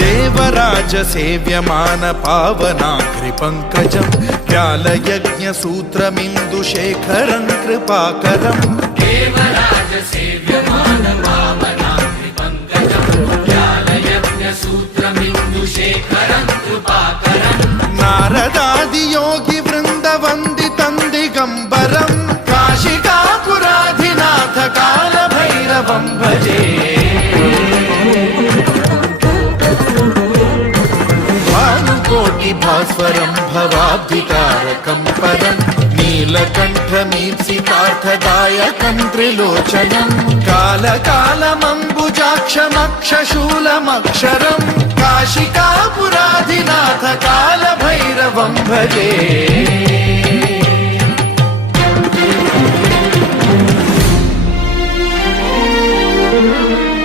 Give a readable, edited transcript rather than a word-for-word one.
देवराज सेव्यमान पावनाग्रि पंकजं व्यालयज्ञ सूत्रमिन्दुशेखरं कृपाकरं देवराज सेव्यमान पावनाग्रि पंकजं व्यालयज्ञ सूत्रमिन्दुशेखरं कृपाकरं नारदादि योगी वृंद वंदितं दिगंबरं काशिकापुराधिनाथ काल भैरवं भजे कोटि भास्वरं भवाब्धितारकं परं नीलकण्ठमीप्सितार्थदायकं त्रिलोचनं कालकालमम्बुजाक्षमक्षशूलमक्षरं काशिकापुराधिनाथ कालभैरवं भजे।